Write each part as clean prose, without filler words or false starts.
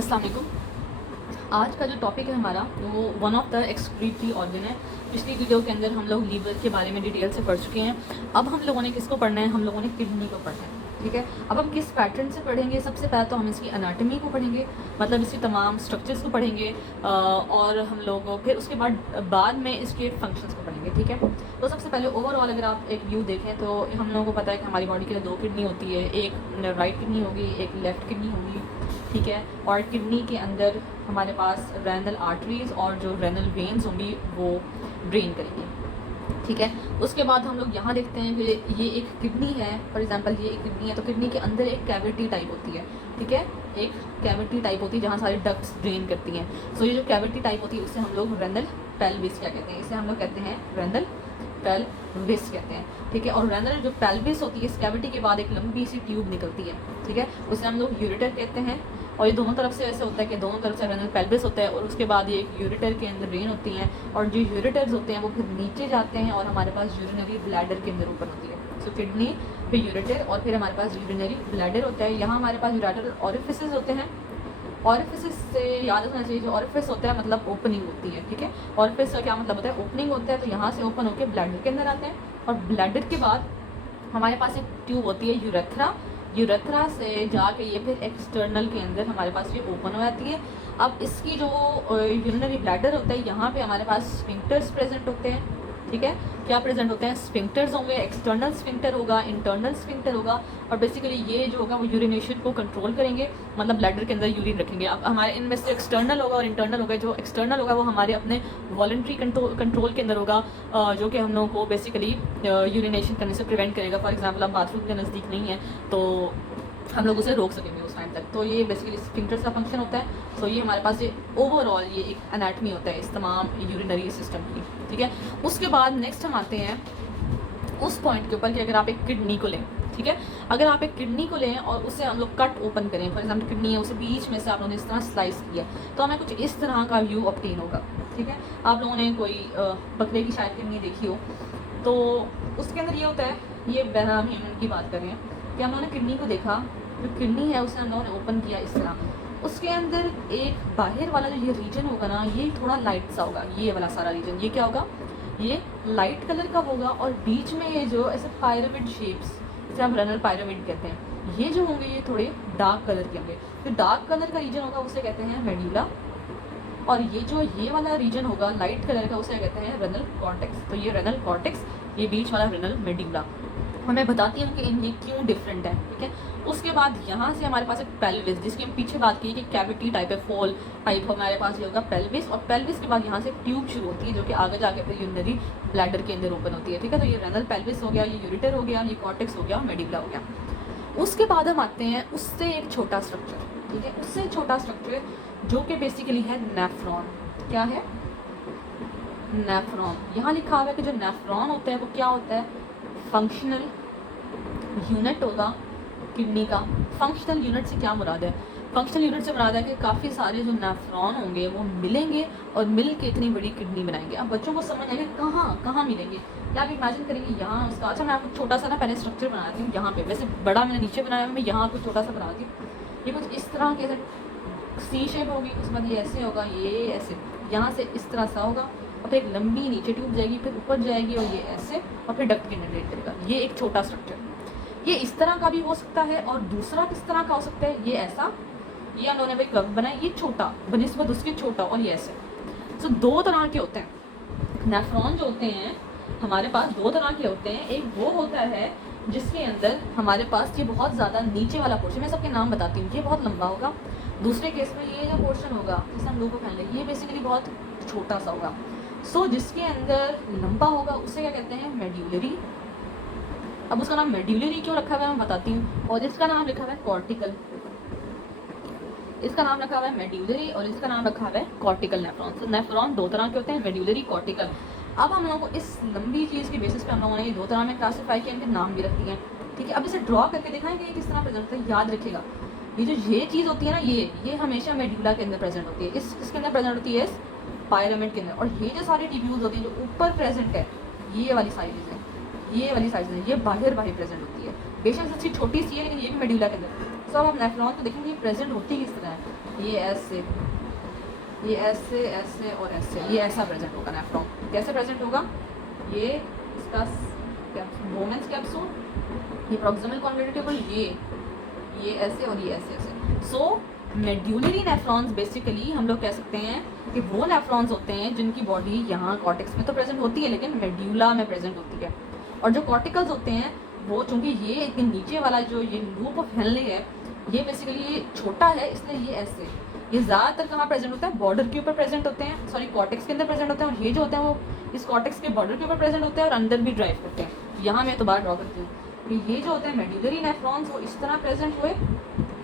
अस्सलाम वालेकुम। आज का जो टॉपिक है हमारा वो one of the excretory organ है। पिछली वीडियो के अंदर हम लोग लीवर के बारे में डिटेल से पढ़ चुके हैं। अब हम लोगों ने किसको पढ़ना है? हम लोगों ने किडनी को पढ़ना है। ठीक है, अब हम किस पैटर्न से पढ़ेंगे? सबसे पहले तो हम इसकी अनाटमी को पढ़ेंगे, मतलब इसकी तमाम स्ट्रक्चर्स को पढ़ेंगे और हम लोग फिर उसके बाद में इसके फंक्शंस को पढ़ेंगे। ठीक है, तो सबसे पहले ओवरऑल अगर आप एक व्यू देखें तो हम लोगों को पता है कि हमारी बॉडी के लिए 2 किडनी होती है, एक राइट किडनी होगी, एक लेफ़्ट किडनी होगी। ठीक है, और किडनी के अंदर हमारे पास रेनल आर्टरीज और जो रेनल वेन्स होंगी वो ड्रेन करेंगी। ठीक है, उसके बाद हम लोग यहाँ देखते हैं कि ये एक किडनी है, फॉर एग्जांपल ये एक किडनी है, तो किडनी के अंदर एक कैविटी टाइप होती है। ठीक है, एक कैविटी टाइप होती है जहाँ सारी डक्ट्स ड्रेन करती हैं। सो ये जो कैविटी टाइप होती है उसे हम लोग रेनल पेल्विस क्या कहते हैं? इसे हम लोग कहते हैं रेनल पेल्विस कहते हैं। ठीक है, और रेनल जो पेल्विस होती है, इस कैविटी के बाद एक लंबी सी ट्यूब निकलती है। ठीक है, उसे हम लोग यूरेटर कहते हैं। और ये दोनों तरफ से ऐसे होता है कि दोनों तरफ से रेनल पेल्विस होता है और उसके बाद ये एक यूरेटर के अंदर वेन होती हैं और जो यूरेटर्स होते हैं वो फिर नीचे जाते हैं और हमारे पास यूरिनरी ब्लैडर के अंदर ऊपर होती है। सो किडनी, फिर यूरेटर और फिर हमारे पास यूरिनरी ब्लैडर होता है। यहाँ हमारे पास यूरेटर ऑरिफिसेस होते हैं। ऑरिफिस से याद रखना चाहिए, जो ऑरिफिस होता है मतलब ओपनिंग होती है। ठीक है, ऑरिफिस का क्या मतलब होता है? ओपनिंग होता है। तो यहाँ से ओपन होकर ब्लैडर के अंदर आते हैं और ब्लैडर के बाद हमारे पास एक ट्यूब होती है यूरेथ्रा। यूरेथ्रा से जाके ये फिर एक्सटर्नल के अंदर हमारे पास ये ओपन हो जाती है। अब इसकी जो यूरिनरी ब्लैडर होता है, यहाँ पे हमारे पास स्फिंक्टर्स प्रेजेंट होते हैं। ठीक है, क्या प्रेजेंट होते हैं? स्फिंक्टर्स होंगे, एक्सटर्नल स्फिंक्टर होगा, इंटरनल स्फिंक्टर होगा और बेसिकली ये जो होगा वो यूरिनेशन को कंट्रोल करेंगे, मतलब ब्लैडर के अंदर यूरिन रखेंगे। अब हमारे इनमें से एक्सटर्नल होगा और इंटरनल होगा। जो एक्सटर्नल होगा वो हमारे अपने वॉलंटरी कंट्रोल के अंदर होगा, जो कि हम लोगों को बेसिकली यूरिनेशन करने से प्रिवेंट करेगा। फॉर एग्जाम्पल आप बाथरूम के नज़दीक नहीं है तो हम लोग उसे रोक सकेंगे उस टाइम तक। तो ये बेसिकली स्फिंक्टर्स का फंक्शन होता है। सो ये हमारे पास ये ओवरऑल ये एक एनाटमी होता है इस तमाम यूरिनरी सिस्टम की। ठीक है, उसके बाद नेक्स्ट हम आते हैं उस पॉइंट के ऊपर कि अगर आप एक किडनी को लें, ठीक है, अगर आप एक किडनी को लें और उसे हम लोग कट ओपन करें, फॉर एग्जाम्पल किडनी है उसे बीच में से आप लोगों ने इस तरह स्लाइस किया तो हमें कुछ इस तरह का व्यू ऑब्टेन होगा। ठीक है, आप लोगों ने कोई बकरे की शायद किडनी देखी हो तो उसके अंदर ये होता है, ये बहराम ह्यूमन की बात कर रहे हैं कि हम लोगों ने किडनी को देखा, जो किडनी है उसे हम लोगों ने ओपन किया इस तरह, उसके अंदर एक बाहर वाला जो ये रीजन होगा ना, ये थोड़ा लाइट सा होगा। ये वाला सारा रीजन ये क्या होगा? ये लाइट कलर का होगा और बीच में ये जो ऐसे पायरामिड शेप्स, इसे हम रेनल पायरामिड कहते हैं, ये जो होंगे ये थोड़े डार्क कलर के होंगे। तो डार्क कलर का रीजन होगा उसे कहते हैं मेड्यूला, और ये जो ये वाला रीजन होगा लाइट कलर का उसे कहते हैं रेनल कॉर्टेक्स। तो ये रेनल कॉर्टेक्स, ये बीच वाला रेनल मेड्यूला। मैं बताती हूँ कि ये क्यों डिफरेंट है। ठीक है, उसके बाद यहाँ से हमारे पास एक पेल्विस, जिसकी हम पीछे बात की कि कैविटी टाइप है, फॉल टाइप हमारे पास ये होगा पेल्विस, और पेल्विस के बाद यहाँ से ट्यूब शुरू होती है जो कि आगे जाके फिर यूरिनरी ब्लैडर के अंदर ओपन होती है। ठीक है, तो ये रेनल पेल्विस हो गया, ये यूरिटर हो गया, ये कॉर्टेक्स हो गया, मेडिबला हो गया। उसके बाद हम आते हैं उससे एक छोटा स्ट्रक्चर। ठीक है, उससे छोटा स्ट्रक्चर जो कि बेसिकली है नेफ्रॉन। क्या है? नेफ्रॉन। यहाँ लिखा हुआ है कि जो नेफ्रॉन होता है वो क्या होता है? फंक्शनल यूनिट होगा किडनी का। फंक्शनल यूनिट से क्या मुराद है? फंक्शनल यूनिट से मुराद है कि काफ़ी सारे जो नेफ्रॉन होंगे वो मिलेंगे और मिल के इतनी बड़ी किडनी बनाएंगे। अब बच्चों को समझ आएगा कहाँ कहाँ मिलेंगे, क्या आप इमेजिन करेंगे यहाँ उसका। अच्छा, मैं आपको छोटा सा ना पहले स्ट्रक्चर बनाती हूँ यहाँ पे, वैसे बड़ा मैंने नीचे बनाया है, मैं यहाँ कुछ छोटा सा बनाती हूँ। ये कुछ इस तरह के सी शेप होगी, उसके बाद ये ऐसे होगा, ये ऐसे यहाँ से इस तरह सा होगा और फिर एक लंबी नीचे ट्यूब जाएगी, फिर ऊपर जाएगी और ये ऐसे और फिर डक्ट जनरेट करेगा। ये एक छोटा स्ट्रक्चर, ये इस तरह का भी हो सकता है और दूसरा किस तरह का हो सकता है? ये ऐसा, ये हम लोगों ने कर्व बनाया, ये छोटा बनिस्बत उसके छोटा, और ये ऐसे। तो 2 तरह के होते हैं नेफ्रॉन जो होते हैं हमारे पास, 2 तरह के होते हैं। एक वो होता है जिसके अंदर हमारे पास ये बहुत ज़्यादा नीचे वाला पोर्शन, मैं सबके नाम बताती हूँ, ये बहुत लंबा होगा। दूसरे केस में ये जो पोर्शन होगा जिसे हम लोगों को पहन लें, ये बेसिकली बहुत छोटा सा होगा। सो जिसके अंदर लंबा होगा उसे क्या कहते हैं? मेड्यूलरी। अब उसका नाम मेड्यूलरी क्यों रखा हुआ है मैं बताती हूँ। और इसका नाम लिखा हुआ है कॉर्टिकल, इसका नाम रखा हुआ है मेड्यूलरी और इसका नाम रखा हुआ है कॉर्टिकल नेफ्रॉन। तो नेफ्रॉन 2 तरह के होते हैं, मेड्यूलरी, कॉर्टिकल। अब हम लोगों को इस लंबी चीज़ के बेसिस पे हम लोगों ने ये 2 तरह में क्लासीफाई किया, इनके नाम भी रख दिए हैं। ठीक है, अब इसे ड्रॉ करके दिखाएंगे ये किस तरह प्रेजेंट होता है। याद रखिएगा ये जो ये चीज़ होती है ना, ये हमेशा मेड्यूला के अंदर प्रेजेंट होती है। इसके अंदर प्रेजेंट होती है, इस पायरामिड के अंदर। और ये जो सारी टिब्यूल्स होती है जो ऊपर प्रेजेंट है, ये वाली साइज है, ये वाली साइज है, ये बाहर प्रेजेंट होती है। बेशक सबसे छोटी सी है लेकिन ये भी मेड्यूला के अंदर। सो अब हम नेफ्रॉन को देखेंगे प्रेजेंट होती किस तरह है। ये ऐसे, ये ऐसे, ऐसे और ऐसे, ये ऐसा प्रेजेंट होगा नेफ्रॉन। कैसे प्रेजेंट होगा? ये इसका बोमेंस कैप्सूल, ये प्रॉक्सिमल कॉन्वोल्यूटिव ट्यूब्यूल, ये ऐसे और ये ऐसे ऐसे। सो मेड्यूलरी नेफ्रॉन्स बेसिकली हम लोग कह सकते हैं कि वो नेफ्रॉन्स होते हैं जिनकी बॉडी यहाँ कॉर्टेक्स में तो प्रेजेंट होती है लेकिन मेड्यूला में प्रेजेंट होती है। और जो कॉर्टिकल्स होते हैं वो, चूँकि ये एक नीचे वाला जो ये लूप ऑफ हेनले है, ये बेसिकली ये छोटा है, इसलिए ये ऐसे, ये ज़्यादातर कहाँ प्रेजेंट होता है? बॉर्डर के ऊपर प्रेजेंट होते हैं, सॉरी कॉर्टेक्स के अंदर प्रेजेंट होते हैं। और ये जो होते हैं वो इस कॉर्टेक्स के बॉर्डर के ऊपर प्रेजेंट होते हैं और अंदर भी ड्राइव करते हैं। यहाँ मैं तो बाहर ड्रॉ करती हूँ कि ये जो होते हैं मेड्यूलरी नेफ्रॉन्स वो इस तरह प्रेजेंट हुए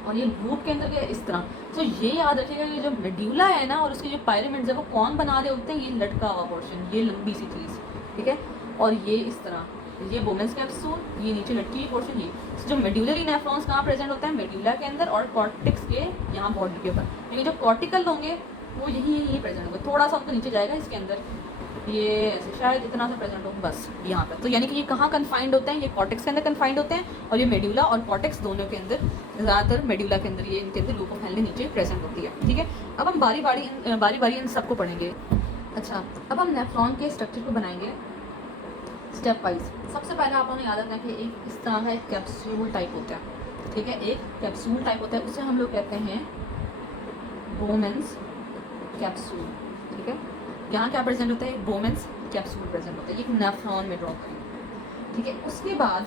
और ये लूप के अंदर गए इस तरह। तो ये याद रखिएगा कि जो मेड्यूला है ना और उसके जो पायरामिड्स है वो कौन बना रहे होते हैं? ये लटका हुआ पोर्शन, ये लंबी सी चीज़, ठीक है। और ये इस तरह, ये बोमेंस कैप्सूल, ये नीचे लटकी हुई पोर्शन, ये जो मेड्यूलरी नेफ्रॉन्स कहाँ प्रेजेंट होता है? मेड्यूला के अंदर और कॉर्टेक्स के यहाँ बॉर्डर के ऊपर। लेकिन जो कॉर्टिकल होंगे वो यही प्रेजेंट होंगे, थोड़ा सा उनको नीचे जाएगा इसके अंदर, ये ऐसे शायद इतना सा प्रेजेंट हो बस यहाँ पर। तो यानी कि ये कहाँ कन्फाइंड होते हैं? ये कॉर्टेक्स के अंदर कन्फाइंड होते हैं और ये मेड्यूला और कॉर्टेक्स दोनों के अंदर, ज़्यादातर मेड्यूला के अंदर ये इनके अंदर लूप ऑफ हेनले नीचे प्रेजेंट होती है, ठीक है। अब हम बारी बारी इन सबको पढ़ेंगे। अच्छा, अब हम नेफ्रॉन के स्ट्रक्चर को बनाएंगे स्टेप वाइज। सबसे पहले आप हमें याद रखना है कि एक इस तरह का एक कैप्सूल टाइप होता है, ठीक है। एक कैप्सूल टाइप होता है, उसे हम लोग कहते हैं बोमेंस कैप्सूल, ठीक है। यहाँ क्या प्रेजेंट होता है? बोमेंस कैप्सूल प्रेजेंट होता है, ये नेफ्रॉन में ड्रॉ करेंगे, ठीक है। उसके बाद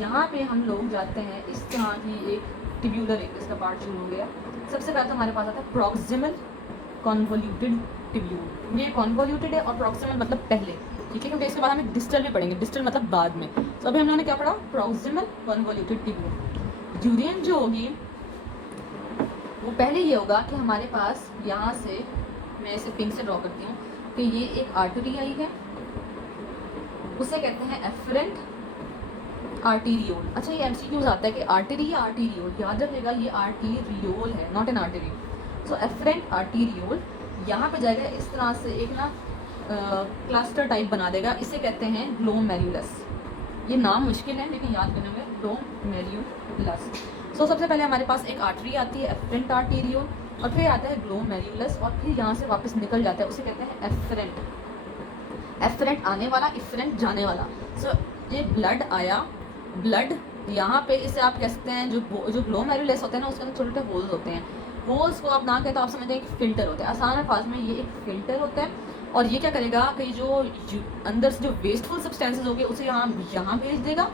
यहाँ पे हम लोग जाते हैं इस तरह की एक ट्यूब्यूलर, एक इसका पार्ट शुरू हो गया। सबसे पहले तो हमारे पास आता है प्रॉक्सिमल कॉन्वोल्यूटेड ट्यूब्यूल। ये कॉन्वोल्यूटेड है और प्रॉक्सिमल मतलब पहले, ठीक है, क्योंकि इसके बाद हमें डिस्टल भी पढ़ेंगे, डिस्टल मतलब बाद में। तो अभी हम लोगों ने क्या पढ़ा? Proximal convoluted tubule. ड्यूरेन जो होगी वो पहले ये होगा कि हमारे पास यहाँ से, मैं इसे पिंक से ड्रॉ करती हूँ कि ये एक आर्टरी आई है, उसे कहते हैं एफरेंट आर्टीरियोल। अच्छा, ये एमसीक्यूज आता है कि आर्टरी या आर्टीरियोल, याद रखिएगा ये आर्टीरियोल है, not an artery. So efferent arteriole यहाँ पे जाएगा इस तरह से, एक ना क्लस्टर टाइप बना देगा, इसे कहते हैं ग्लोमेरुलस। ये नाम मुश्किल है लेकिन याद करने में, ग्लोमेरुलस। सो सबसे पहले हमारे पास एक आर्टरी आती है एफरेंट आर्टीरियोल, और फिर आता है ग्लोमेरुलस, और फिर यहाँ से वापस निकल जाता है, उसे कहते हैं एफरेंट। एफरेंट आने वाला, इफरेंट जाने वाला। सो ये ब्लड आया, ब्लड यहाँ पे इसे आप कह सकते हैं जो ग्लोमेरुलस होते हैं ना उसके अंदर छोटे छोटे होल्स होते हैं। होल्स को आप ना कहते तो आप समझते हैं कि फिल्टर होते हैं, आसान अल्फाज में ये एक फिल्टर होता है। और ये क्या करेगा कि जो अंदर से जो वेस्टफुल सब्सटेंसेस होंगे उसे यहाँ भेज देगा,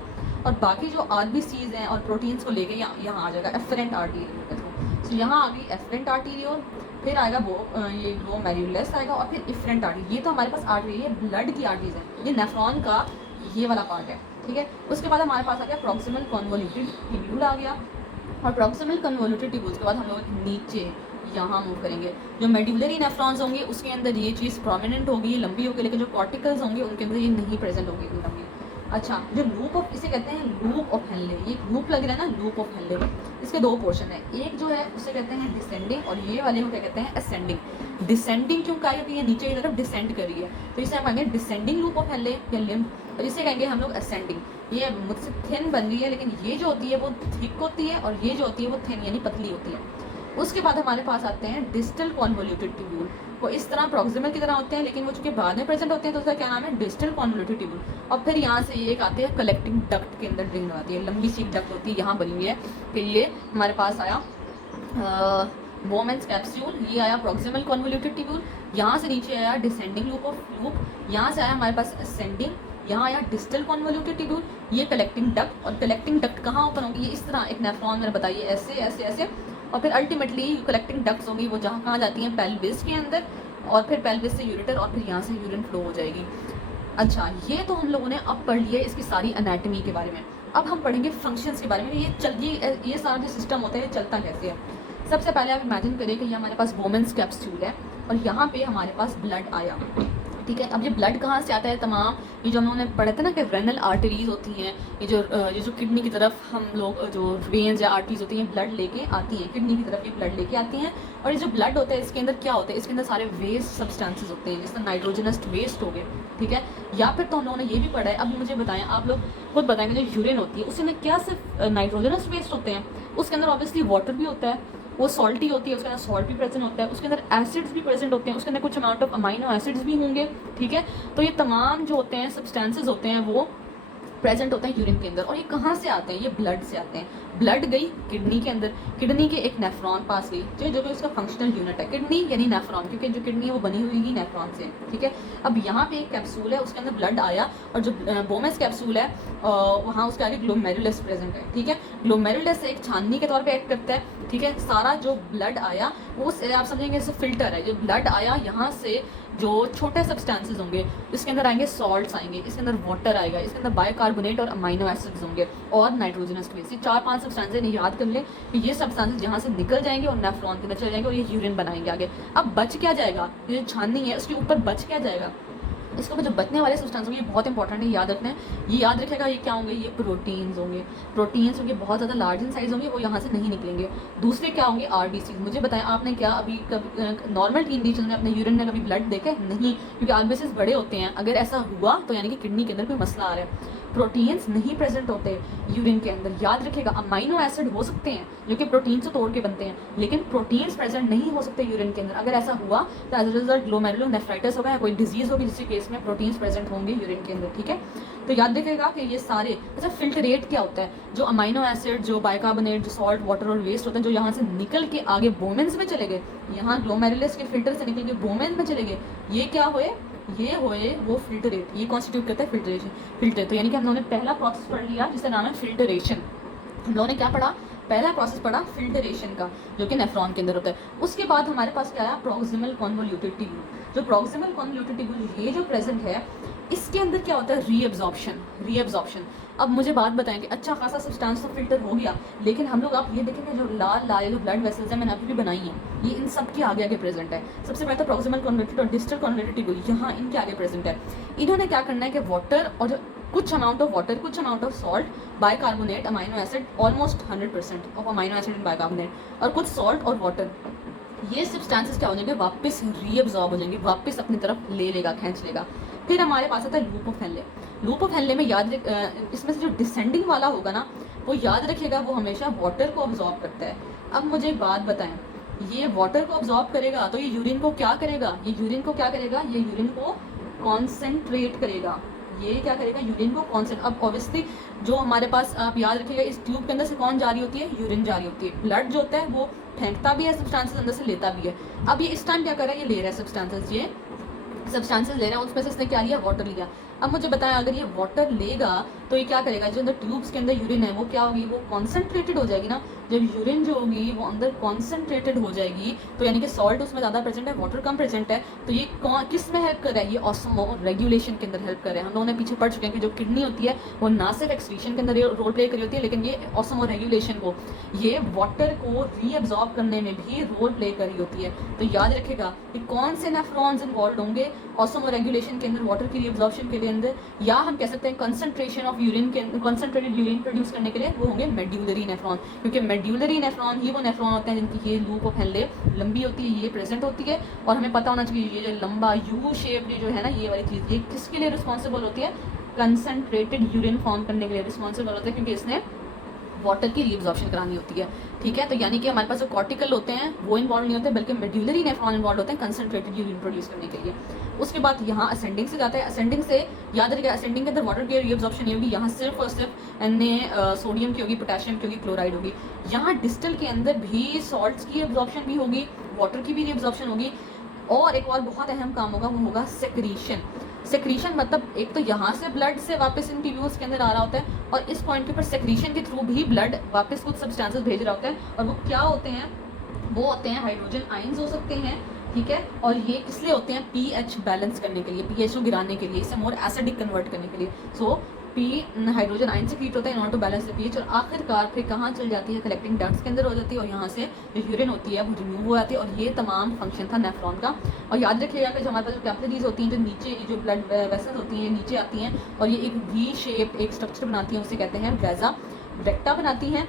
और बाकी जो आरबीसीज हैं और प्रोटीन्स को लेके यहाँ आ जाएगा एफरेंट आर्टीरियोल के थ्रू। सो यहाँ आ गई एफरेंट आर्टीरियोल, फिर आएगा ये ग्लोमेरुलस आएगा, और फिर इफरेंट आर्टरी। ये तो हमारे पास आर्टरी, ये ब्लड की आर्टरीज है, ये नेफ्रॉन का ये वाला पार्ट है, ठीक है। उसके बाद हमारे पास आ गया प्रॉक्सिमल कॉन्वोल्यूटेड ट्यूब्यूल आ गया, और प्रॉक्सिमल कन्वोल्यूटेड ट्यूब्यूल्स के बाद हम लोग नीचे यहाँ मूव करेंगे। जो मेड्यूलरी नेफ्रॉन्स होंगे उसके अंदर ये चीज़ प्रोमिनेंट होगी, लंबी होगी, लेकिन जो कॉर्टिकल्स होंगे उनके अंदर ये नहीं प्रेजेंट होगी लंबी। अच्छा, जो लूप ऑफ, इसे कहते हैं लूप ऑफ हेनले, ये लूप लग रहा है ना, लूप ऑफ हेनले। इसके दो पोर्शन है, एक जो है उसे कहते हैं डिसेंडिंग, और ये वाले को क्या कहते हैं असेंडिंग। डिसेंडिंग क्यों कहा जाती है? नीचे की तरफ डिसेंड कर रही है, तो इसे हम कहेंगे डिसेंडिंग लूप ऑफ हेनले या लिम्ब, और इसे कहेंगे हम लोग असेंडिंग। ये मुझसे थिन बन रही है लेकिन ये जो होती है वो थिक होती है, और ये जो होती है वो थिन यानी पतली होती है। उसके बाद हमारे पास आते हैं डिस्टल कॉन्वोल्यूटेड ट्यूब्यूल। वो इस तरह प्रॉक्सिमल की तरह होते हैं लेकिन वो चूंकि बाद में प्रेजेंट होते हैं तो उसका क्या नाम है? Distal convoluted tubule. और फिर यहाँ से ये एक आते हैं कलेक्टिंग डक्ट के अंदर रिंग आती है, लंबी सी डक्ट होती है, यहाँ बनी हुई है। फिर ये हमारे पास आया बोमेंस कैप्सूल, ये आया प्रॉक्सिमल कॉन्वोल्यूटेड ट्यूब्यूल, यहाँ से नीचे आया डिसेंडिंग लूप ऑफ लूप, यहाँ से आया हमारे पास असेंडिंग, यहाँ आया डिस्टल कॉन्वोल्यूटेड ट्यूब्यूल, ये कलेक्टिंग डक्ट। और कलेक्टिंग डक्ट कहाँ ओपन होगी? ये इस तरह एक नेफ्रॉन मैंने बताइए, ऐसे ऐसे ऐसे, और फिर अल्टीमेटली कलेक्टिंग डक्ट्स होंगी वो जहाँ कहाँ जाती हैं? पेल्विस के अंदर, और फिर पेल्विस से यूरेटर, और फिर यहाँ से यूरिन फ्लो हो जाएगी। अच्छा, ये तो हम लोगों ने अब पढ़ लिया इसकी सारी एनाटमी के बारे में। अब हम पढ़ेंगे फंक्शंस के बारे में, ये सारा जो सिस्टम होता है ये चलता कैसे है। सबसे पहले आप इमेजिन करें कि ये हमारे पास बोमेंस कैप्सूल है और यहाँ पे हमारे पास ब्लड आया, ठीक है। अब ये ब्लड कहाँ से आता है? तमाम ये जो हम लोगों ने पढ़े थे ना कि रेनल आर्टरीज होती हैं, ये जो किडनी की तरफ हम लोग जो वेन्स या आर्टरीज होती हैं ब्लड लेके आती हैं, किडनी की तरफ ये ब्लड लेके आती हैं। और ये जो ब्लड होता है इसके अंदर क्या होता है? इसके अंदर सारे वेस्ट सब्सटेंसेस होते हैं, जिसमें नाइट्रोजनस वेस्ट हो गए, ठीक है। या फिर तो हम लोगों ने ये भी पढ़ा है, अब मुझे बताएं, आप लोग खुद बताएंगे जो यूरिन होती है उसमें क्या सिर्फ नाइट्रोजनस वेस्ट होते हैं? उसके अंदर ऑब्वियसली वाटर भी होता है, वो सॉल्टी होती है, उसके अंदर सॉल्ट भी प्रेजेंट होता है, उसके अंदर एसिड्स भी प्रेजेंट होते हैं, उसके अंदर कुछ अमाउंट ऑफ अमाइनो एसिड्स भी होंगे, ठीक है। तो ये तमाम जो होते हैं सब्सटेंसेज होते हैं वो प्रेजेंट होते हैं यूरिन के अंदर। और ये कहाँ से आते हैं? ये ब्लड से आते हैं। ब्लड गई किडनी के अंदर, किडनी के एक नेफ्रॉन पास गई, जो कि उसका फंक्शनल यूनिट है किडनी यानी नेफ्रॉन, क्योंकि जो किडनी है वो बनी हुई है नेफ्रॉन से, ठीक है। अब यहाँ पे एक कैप्सूल है, उसके अंदर ब्लड आया, और जो बोमेस कैप्सूल है वहाँ उसके आगे ग्लोमेरुलस प्रेजेंट है, ठीक है। ग्लोमेरुलस एक छाननी के तौर पे एक्ट करता है, ठीक है। सारा जो ब्लड आया वो आप समझेंगे जैसे फिल्टर है, जो ब्लड आया यहाँ से जो छोटे सब्सटेंसेस होंगे, इसके अंदर आएंगे सॉल्ट्स आएंगे, इसके अंदर वाटर आएगा, इसके अंदर बाइकार्बोनेट और अमाइनो एसिड्स होंगे और नाइट्रोजनस बेस। ये 4-5 सब्सटेंसेस याद कर लें कि ये सब्सटेंसेस यहाँ से निकल जाएंगे और नेफ्रॉन के अंदर चले जाएंगे और ये यूरिन बनाएंगे आगे। अब बच क्या जाएगा? ये छाननी है, उसके ऊपर बच क्या जाएगा? इसके ऊपर जो बचने वाले सब्सटेंस होंगे, ये बहुत इंपॉर्टेंट है, याद रखना है। ये याद रखेगा ये क्या होंगे? ये प्रोटीन्स होंगे। प्रोटीन्स होंगे बहुत ज़्यादा लार्ज इन साइज होंगे, वो यहाँ से नहीं निकलेंगे। दूसरे क्या होंगे? आरबीसी। मुझे बताएं आपने क्या अभी कभी नॉर्मल टीनेजर्स में अपने यूरिन में कभी ब्लड देखे? नहीं, क्योंकि आरबीसी बड़े होते हैं। अगर ऐसा हुआ तो यानी कि किडनी के अंदर कोई मसला आ रहा है। प्रोटीन्स नहीं प्रेजेंट होते यूरिन के अंदर, याद रखेगा। अमाइनो एसिड हो सकते हैं जो कि प्रोटीन से तोड़ के बनते हैं, लेकिन प्रोटीन्स प्रेजेंट नहीं हो सकते यूरिन के अंदर। अगर ऐसा हुआ तो एज अ रिजल्ट ग्लोमेरुलोनेफ्राइटिस होगा या कोई डिजीज होगी, जिसके केस में प्रोटीन्स प्रेजेंट होंगे यूरिन के अंदर, ठीक है। तो याद रखेगा कि ये सारे अच्छा फिल्टरेट क्या होता है? जो अमाइनो एसिड, जो बाइकार्बोनेट, जो सॉल्ट, वाटर और वेस्ट होते हैं, जो यहाँ से निकल के आगे बोमेन्स में चले गए, यहाँ ग्लोमेरुलस के फिल्टर से निकल के बोमेन्स में चले गए, ये क्या हुए? ये होए वो फिल्टरेट, ये कॉन्स्टिट्यूट करता है फिल्टरेशन, फिल्टर। तो यानी कि हम लोगों ने पहला प्रोसेस पढ़ लिया जिसका नाम है फिल्टरेशन। हम लोगों ने क्या पढ़ा? पहला प्रोसेस पढ़ा फिल्टरेशन का, जो कि नेफ्रॉन के अंदर होता है। उसके बाद हमारे पास क्या आया? Proximal convoluted tube. जो प्रॉक्सिमल कॉन्वोल्यूटेड ट्यूब ये जो प्रेजेंट है, इसके अंदर क्या होता है? रीएब्जॉर्प्शन। रीएब्जॉर्प्शन। अब मुझे बात बताएं कि अच्छा खासा सब्सटेंस तो फिल्टर हो गया, लेकिन हम लोग आप ये देखेंगे जो लाल लाल जो ब्लड वेसल्स हैं मैंने अभी भी बनाई हैं, ये इन सब के आगे आगे प्रेजेंट है। सबसे पहले तो प्रॉक्सिमल कॉन्वोल्यूटेड और डिस्टल कॉन्वोल्यूटेड ट्यूब यहाँ इनके आगे प्रेजेंट है। इन्होंने क्या करना है कि वाटर और कुछ अमाउंट ऑफ वाटर, कुछ amount of salt, bicarbonate, amino acid, almost 100% of amino acid and bicarbonate, और कुछ सॉल्ट और वाटर, ये सब्सटेंसेस क्या हो जाएंगे? वापस रीअब्जॉर्ब हो जाएंगे, वापस अपनी तरफ ले लेगा, खींच लेगा। फिर हमारे पास आता है loop of Henle. Loop of Henle में इसमें से जो डिसेंडिंग वाला होगा ना, वो याद रखिएगा वो हमेशा वाटर को ऑब्जॉर्ब करता है। अब मुझे एक बात बताएं, ये वाटर को ऑब्जॉर्ब करेगा तो ये यूरिन को क्या करेगा? ये यूरिन को क्या करेगा? ये यूरिन को कॉन्सेंट्रेट करेगा। ये क्या करेगा? यूरिन को कॉन्सेंट्रेट। अब ऑब्वियसली जो हमारे पास आप याद रखिएगा, इस ट्यूब के अंदर से कौन जारी होती है? यूरिन जारी होती है। ब्लड जो होता है वो फेंकता भी है सब्सटेंसेस, अंदर से लेता भी है। अब ये इस टाइम क्या कर रहा है? ये ले रहा है सब्सटेंसेस, ये सब्सटेंसेस ले रहा है, उसमें से इसने क्या लिया? वाटर लिया। अब मुझे बताएं, अगर ये वाटर लेगा तो ये क्या करेगा? जो अंदर ट्यूब्स के अंदर यूरिन है वो क्या होगी? वो कॉन्सेंट्रेटेड हो जाएगी ना। जब यूरिन जो होगी वो अंदर कॉन्सेंट्रेटेड हो जाएगी, तो यानी कि सॉल्ट उसमें ज़्यादा प्रेजेंट है, वाटर कम प्रेजेंट है, तो ये किस में हेल्प कर रहा है? ये ऑस्मो रेगुलेशन के अंदर हेल्प कर रहा है। हम लोगों ने पीछे पढ़ चुके हैं कि जो किडनी होती है वो ना सिर्फ एक्सक्रीशन के अंदर रोल प्ले करी होती है, लेकिन ये ऑस्मो रेगुलेशन को, ये वाटर को रीअब्जॉर्ब करने में भी रोल प्ले करी होती है। तो याद रखेगा कि कौन से नेफ्रॉन्स इन्वॉल्व होंगे ऑस्मो रेगुलेशन के अंदर, वाटर की रीअब्जॉर्प्शन के लिए अंदर, या हम कह सकते हैं कंसंट्रेशन ऑफ यूरिन के, कंसंट्रेटेड यूरिन प्रोड्यूस करने के लिए वो होंगे मेड्यूलरी नेफ्रॉन। क्योंकि मेड्यूलरी नेफ्रॉन ही वो नेफ्रॉन होते हैं जिनकी ये लूप ऑफ हेनले लंबी होती है, ये प्रेजेंट होती है। और हमें पता होना चाहिए ये जो लंबा यू शेप्ड जो है ना, ये वाली चीज़, ये किसके लिए रिस्पॉन्सिबल होती है? कंसंट्रेटेड यूरिन फॉर्म करने के लिए रिस्पॉन्सिबल होता है, क्योंकि इसने वाटर की रीअब्जॉर्प्शन करानी होती है, ठीक है। तो यानी कि हमारे पास जो कॉर्टिकल होते हैं वो इन्वॉल्व नहीं होते, बल्कि मेड्यूलरी नेफ्रॉन इन्वॉल्व होते हैं कंसंट्रेटेड यूरिन प्रोड्यूस करने के लिए। उसके बाद यहाँ असेंडिंग से जाता है। असेंडिंग से याद रखिएगा, असेंडिंग के अंदर वाटर की रीअब्जॉर्प्शन नहीं होगी, यहाँ सिर्फ और सिर्फ सोडियम की होगी, पोटेशियम की होगी, क्लोराइड होगी। यहाँ डिस्टल के अंदर भी सॉल्ट्स की एब्जॉर्प्शन भी होगी, वाटर की भी रीअब्जॉर्प्शन होगी, और एक और बहुत अहम काम होगा वो होगा सेक्रीशन। सेक्रीशन मतलब एक तो यहाँ से ब्लड से वापस इन ट्यूब्यूल्स के अंदर आ रहा होता है, और इस पॉइंट के ऊपर सेक्रीशन के थ्रू भी ब्लड वापस कुछ सब्सटेंसेस भेज रहा होता है, और वो क्या होते हैं? वो होते हैं हाइड्रोजन आयंस हो सकते हैं, ठीक है। और ये किस लिए होते हैं? पीएच बैलेंस करने के लिए, पीएच को गिराने के लिए, इसे मोर एसिडिक कन्वर्ट करने के लिए। सो पी हाइड्रोजन आयन से क्रिएट होता है in order to balance the pH, और आखिरकार फिर कहाँ चल जाती है? कलेक्टिंग डक्ट्स के अंदर हो जाती है, और यहाँ से जो यूरिन होती है वो रिमूव हो जाती है। और ये तमाम फंक्शन था नेफ्रॉन का। और याद रखिएगा कि जो हमारे पास जो कैपिलरीज होती हैं, जो नीचे जो ब्लड वेसल्स होती हैं नीचे आती हैं, और ये एक वी शेप एक स्ट्रक्चर बनाती हैं, उसे कहते हैं वेजा रेक्टा बनाती हैं।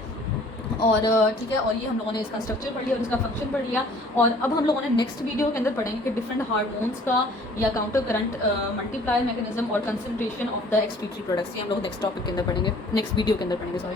और ठीक है, और ये हम लोगों ने इसका स्ट्रक्चर पढ़ लिया और इसका फंक्शन पढ़ लिया। और अब हम लोगों ने नेक्स्ट वीडियो के अंदर पढ़ेंगे कि डिफरेंट हार्मोन्स का या काउंटर करंट मल्टीप्लाई मैकेनिज्म और concentration of the excretory products, ये हम लोग नेक्स्ट टॉपिक के अंदर पढ़ेंगे, नेक्स्ट वीडियो के अंदर पढ़ेंगे, सॉरी।